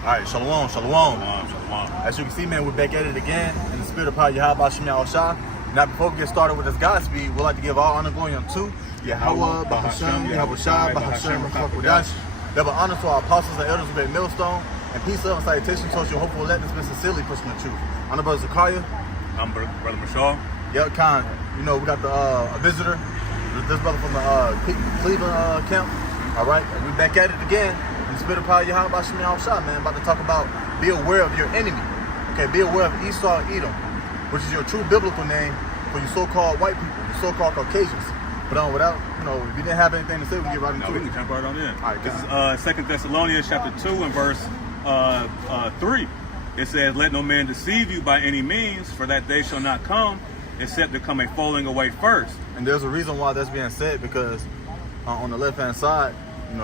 Alright, shalom, shalom. As you can see, man, we're back at it again in the spirit of power, Yahweh Shem Shah. Now, before we get started with this Godspeed, we'd like to give all honor going unto Yahweh, Bahashem, Yahweh Shah, Bahashem, Bahashem. Double honor to our apostles and elders of the millstone, and peace, love, and salutation towards your hopeful elect that's been sincerely pushing the truth. I'm the brother Zakaria. I'm brother Mashal. Yep, Khan. You know, we got the a visitor, this brother from the Cleveland camp. All right, and we're back at it again. In the spirit of power, Yahweh Shem Shah, man. About to talk about be aware of your enemy. Okay, be aware of Esau, Edom, which is your true biblical name for you so-called white people, you so-called Caucasians. But without, if you didn't have anything to say, we can get right into it. We can jump right on in. All right, this is 2 Thessalonians chapter 2 and verse 3. It says, "Let no man deceive you by any means, for that day shall not come, except there come a falling away first." And there's a reason why that's being said, because on the left-hand side,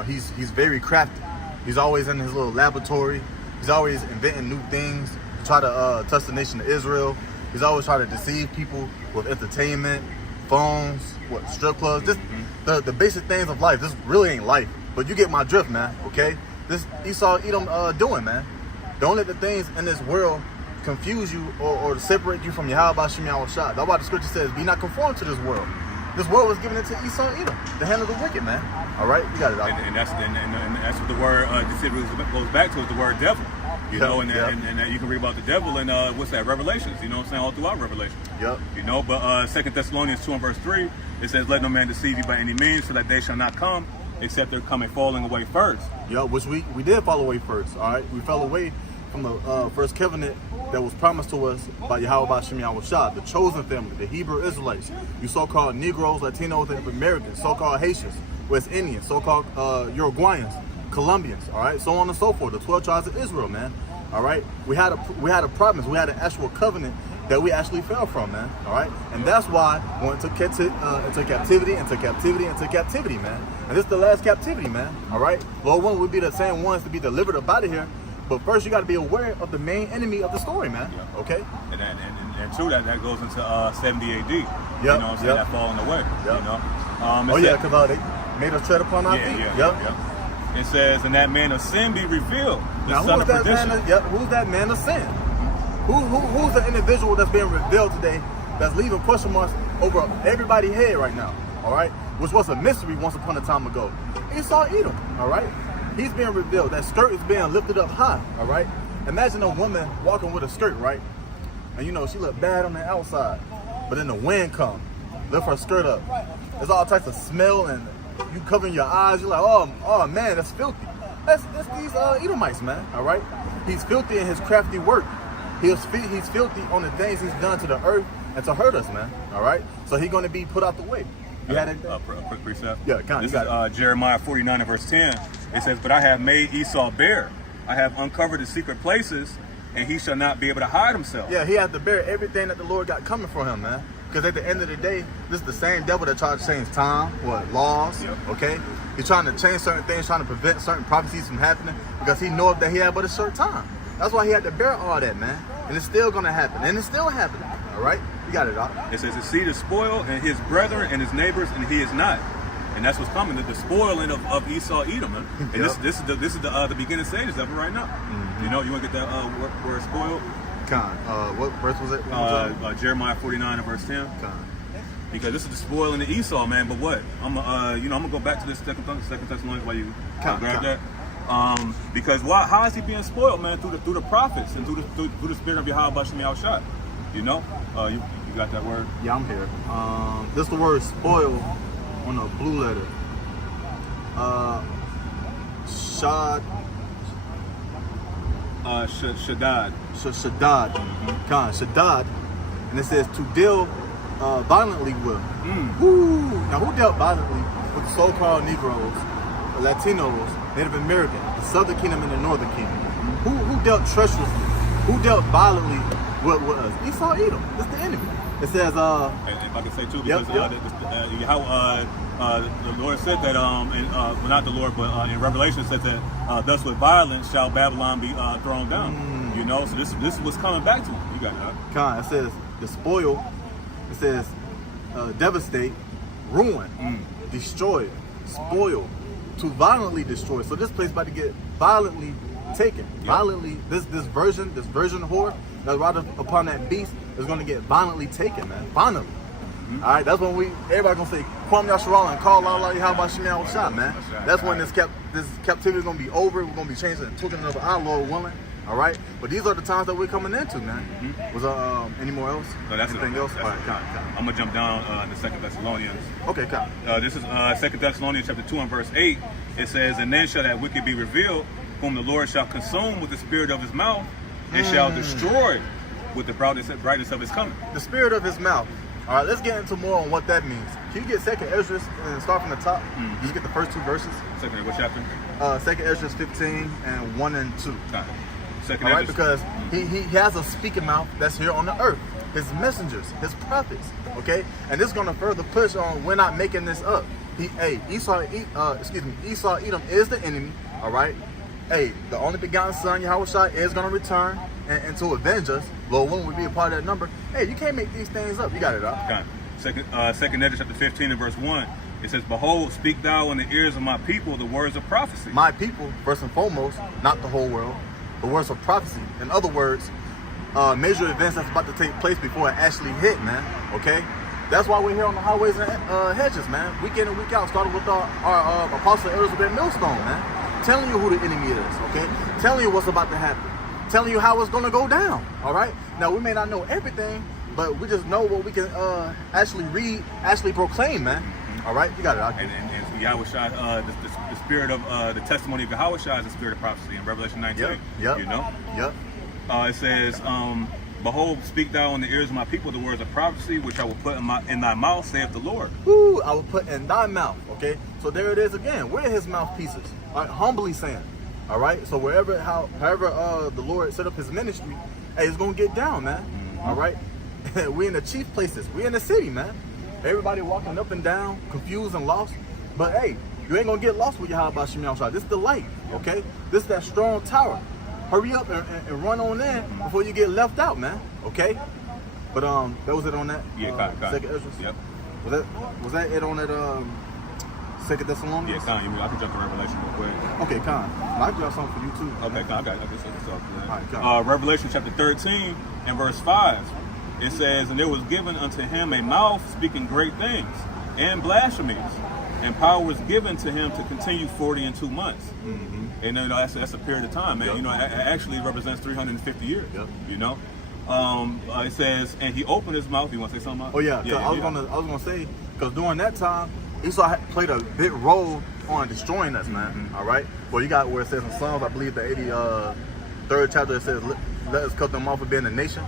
he's very crafty. He's always in his little laboratory. He's always inventing new things to try to touch the nation of Israel. He's always trying to deceive people with entertainment, phones, strip clubs, just the basic things of life. This really ain't life, but you get my drift, man. Okay, this Esau Edom doing, man. Don't let the things in this world confuse you or separate you from Yahweh Shem Shah. That's why the scripture says, "Be not conformed to this world." This world was given into Esau Edom, the hand of the wicked, man. All right, you got it out. And that's what the word goes back to, is the word devil. And you can read about the devil in what's that, Revelations? You know what I'm saying? All throughout Revelation. Yep. But 2 Thessalonians 2 and verse 3, it says, "Let no man deceive you by any means, so that they shall not come, except there come a falling away first." Yep, which we did fall away first. All right, we fell away from the first covenant that was promised to us by Yahweh Shem Shah, the chosen family, the Hebrew Israelites, you so-called Negroes, Latinos, and Americans, so-called Haitians, West Indians, so-called Uruguayans, Colombians, all right, so on and so forth, the 12 tribes of Israel, man. All right, we had a promise, we had an actual covenant that we actually fell from, man. All right, and that's why we went into captivity, man. And this is the last captivity, man. All right, Lord willing, we'll be the same ones to be delivered up out of here. But first, you got to be aware of the main enemy of the story, man. Yeah. Okay. And two, that goes into 70 AD. Yep. You know what I'm saying? That falling away. Yep. Because they made us tread upon our feet. Yep. It says, "And that man of sin be revealed, the son of perdition." Who's that man of sin? Who's the individual that's being revealed today that's leaving question marks over everybody's head right now? All right, which was a mystery once upon a time ago. Esau Edom. All right, he's being revealed. That skirt is being lifted up high. All right, imagine a woman walking with a skirt, right? And she look bad on the outside, but then the wind come, lift her skirt up. There's all types of smell, and you covering your eyes. You're like, oh man, that's filthy. That's these Edomites, man. All right, he's filthy in his crafty work. He's filthy on the things he's done to the earth and to hurt us, man. All right, so he's going to be put out the way. You had anything? A quick precept. Yeah, this is Jeremiah 49 and verse 10. It says, "But I have made Esau bare. I have uncovered his secret places, and he shall not be able to hide himself." Yeah, he had to bear everything that the Lord got coming for him, man. Because at the end of the day, this is the same devil that tried to change time, laws, okay? He's trying to change certain things, trying to prevent certain prophecies from happening, because he knows that he had but a short time. That's why he had to bear all that, man. And it's still going to happen. And it's still happening, all right? You got it, Doc. It says, "His seed is spoiled, and his brethren and his neighbors, and he is not." And that's what's coming, the spoiling of Esau Edom, man. And this is the beginning stages of it right now. You want to get that word spoiled? What verse was it? Jeremiah 49 and verse 10. Because this is the spoiling of Esau, man. But what? I'm gonna go back to this Second Thessalonians while you grab that. Because how is he being spoiled, man? Through the prophets and through the spirit of Yahweh Shem Shah. You got that word? Yeah, I'm here. This is the word spoil on a blue letter. Shaddad. Shaddad. And it says to deal violently with. Now, who dealt violently with the so-called Negroes, the Latinos, Native American, the Southern Kingdom and the Northern Kingdom? Who dealt treacherously? Who dealt violently with us? Esau Edom. That's the enemy. It says, and if I can say too, because the Lord said that, not the Lord, but in Revelation it said that, "Thus with violence shall Babylon be thrown down." So this is what's coming back to him. You got that. It says the spoil. It says devastate, ruin, destroy, spoil, to violently destroy. So this place about to get violently taken. Violently, this version whore that's right upon that beast is gonna get violently taken, man. Violently. All right, that's when everybody gonna say Kwam Yasharala and call Allah Yahweh Shemel Shah, man. That's when this captivity is gonna be over. We're gonna be changing and talking of our Lord willing. All right, but these are the times that we're coming into, man. Was any more else? No, that's anything else? All right, I'm gonna jump down to 2 Thessalonians. Okay, come. This is 2 Thessalonians chapter 2 and verse 8. It says, "And then shall that wicked be revealed, whom the Lord shall consume with the spirit of his mouth, and shall destroy with the brightness of his coming." The spirit of his mouth. All right, let's get into more on what that means. Can you get 2 Esdras and start from the top? Just get the first 2 verses. Second, what chapter? 2 Esdras 15 and 1 and 2. Second, all right, because he has a speaking mouth that's here on the earth. His messengers, his prophets. Okay, and this is gonna further push on. We're not making this up. Esau Edom is the enemy. All right. Hey, the only begotten son Yahweh Shai is gonna return and to avenge us. Lord willing, we be a part of that number. Hey, you can't make these things up. You got it up. Second Esdras chapter 15 and verse 1. It says, "Behold, speak thou in the ears of my people the words of prophecy." My people, first and foremost, not the whole world. The words of prophecy. In other words, major events that's about to take place before it actually hit, man. Okay? That's why we're here on the highways and hedges, man. Week in and week out, starting with our apostle Elizabeth Millstone, man. Telling you who the enemy is, okay? Telling you what's about to happen. Telling you how it's going to go down, all right? Now, we may not know everything, but we just know what we can actually read, actually proclaim, man. All right? You got it, I'll And Yahweh Shai, the spirit of the testimony of Yahweh Shai is the spirit of prophecy in Revelation 19. Yep. You know? Yep. It says, "Behold, speak thou in the ears of my people the words of prophecy, which I will put in thy mouth, saith the Lord." Woo, I will put in thy mouth, okay? So there it is again. We're his mouthpieces, all right? Humbly saying, all right? So however the Lord set up his ministry, hey, it's going to get down, man, all right? We in the chief places. We in the city, man. Everybody walking up and down, confused and lost. But hey, you ain't going to get lost with Yahweh Shemel Shai. This is the light, okay? This is that strong tower. Hurry up and run on in before you get left out, man. Okay? But that was it on that. Yeah, Second Esdras. Yep. Was that it on that 2 Thessalonians? Yeah, Con, I can jump to Revelation real quick. Okay, Con. I got something for you too. Okay, Con, I got stuff. All right, Revelation chapter 13 and verse 5. It says, "And there was given unto him a mouth speaking great things and blasphemies, and power was given to him to continue 40 and 2 months." And that's a period of time, man. Yep. You know, it actually represents 350 years. Yep. You know, it says, "And he opened his mouth." You want to say something? Oh yeah, I was gonna say, because during that time, Esau played a big role on destroying us, man. All right. Well, you got where it says in Psalms, I believe the 83rd chapter, it says, "Let us cut them off of being a nation,"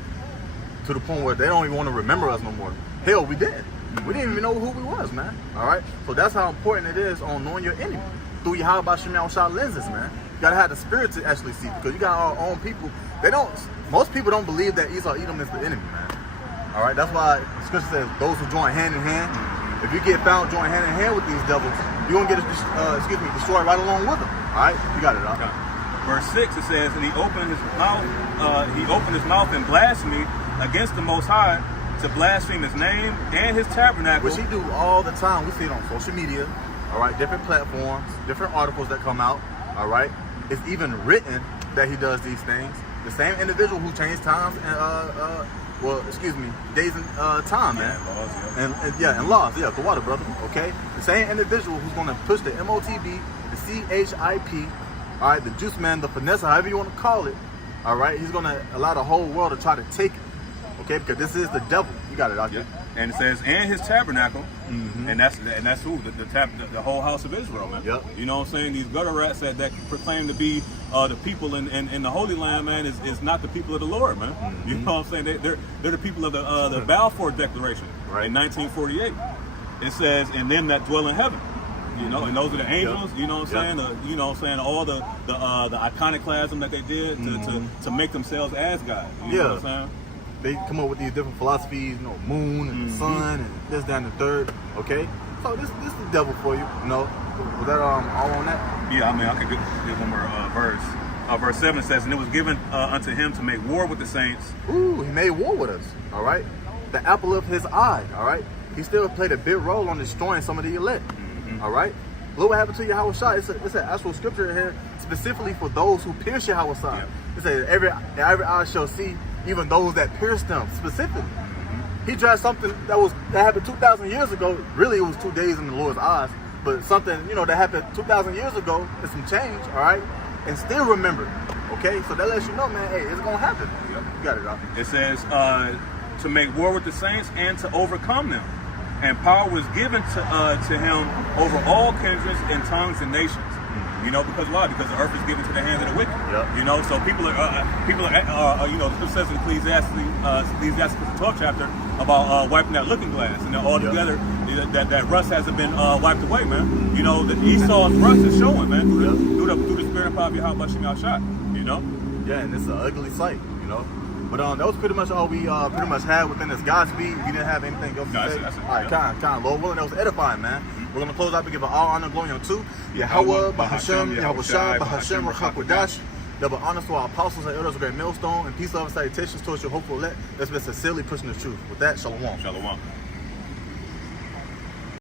to the point where they don't even want to remember us no more. Hell, we did. We didn't even know who we was, man. All right. So that's how important it is on knowing your enemy through Yahweh Shemel Shai lenses, man. You gotta have the spirit to actually see, because you got our own people. Most people don't believe that Esau Edom is the enemy, man. All right. That's why the scripture says those who join hand in hand. If you get found joining hand in hand with these devils, you're gonna get destroyed right along with them. All right. You got it, okay. Verse 6, it says, "And he opened his mouth in blasphemy against the Most High, to blaspheme his name and his tabernacle." Which he do all the time. We see it on social media, all right, different platforms, different articles that come out, all right. It's even written that he does these things. The same individual who changed times and days and time, man. And laws, the water, brother. Okay, the same individual who's gonna push the MOTB, the CHIP, all right, the juice man, the finesse, however you want to call it, all right. He's gonna allow the whole world to try to take it. Okay, because this is the devil. You got it out there. And it says, "And his tabernacle," and that's who the whole house of Israel, man. Yep. You know what I'm saying? These gutter rats that proclaim to be the people in the Holy Land, man, is not the people of the Lord, man. You know what I'm saying? They're the people of the Balfour Declaration, right, in 1948. It says, "In them that dwell in heaven." You know, and those are the angels. You know what I'm saying? You know what I'm saying? All the iconoclasm that they did to make themselves as God. You know what I'm saying? They come up with these different philosophies, you know, moon and the sun and this, that, and the third. Okay, so this is the devil for you. You know, was that all on that? Yeah, I mean, I could give one more verse. Verse 7 says, "And it was given unto him to make war with the saints." Ooh, he made war with us. All right, the apple of his eye. All right, he still played a big role on destroying some of the elect. All right. Look what happened to Yahweh Shai. It's an actual scripture here specifically for those who pierce Yahweh side. Yeah. It says every eye shall see, even those that pierced him specifically. He addressed something that happened 2,000 years ago. Really, it was 2 days in the Lord's eyes, but something, you know, that happened 2,000 years ago is some change, all right, and still remember. Okay, so that lets you know, man, hey, it's gonna happen. Yep. You got it, Doc. It says to make war with the saints and to overcome them, and power was given to him over all kindreds and tongues and nations. You know, because why? Because the earth is given to the hands of the wicked. Yep. You know, so people are you know, it says in Ecclesiastes 12th chapter about wiping that looking glass, and all together that rust hasn't been wiped away, man. You know, the Esau's rust is showing, man, through the spirit and power of Yahweh Shem Yahshua. You know. Yeah, and it's an ugly sight, you know. But that was pretty much all we pretty much had within this Godspeed. We didn't have anything else to say. That's it. All right, kind, Lord willing, that was edifying, man. We're gonna close out and give all honor and glory unto Yahweh, Bahashem, Yahweh Shai, Bahashem, Rachakwadash. Double honors to our apostles and elders of Great Millstone, and peace, love, and salutations towards your hopeful elect that's been sincerely pushing the truth. With that, shalom. Shalom.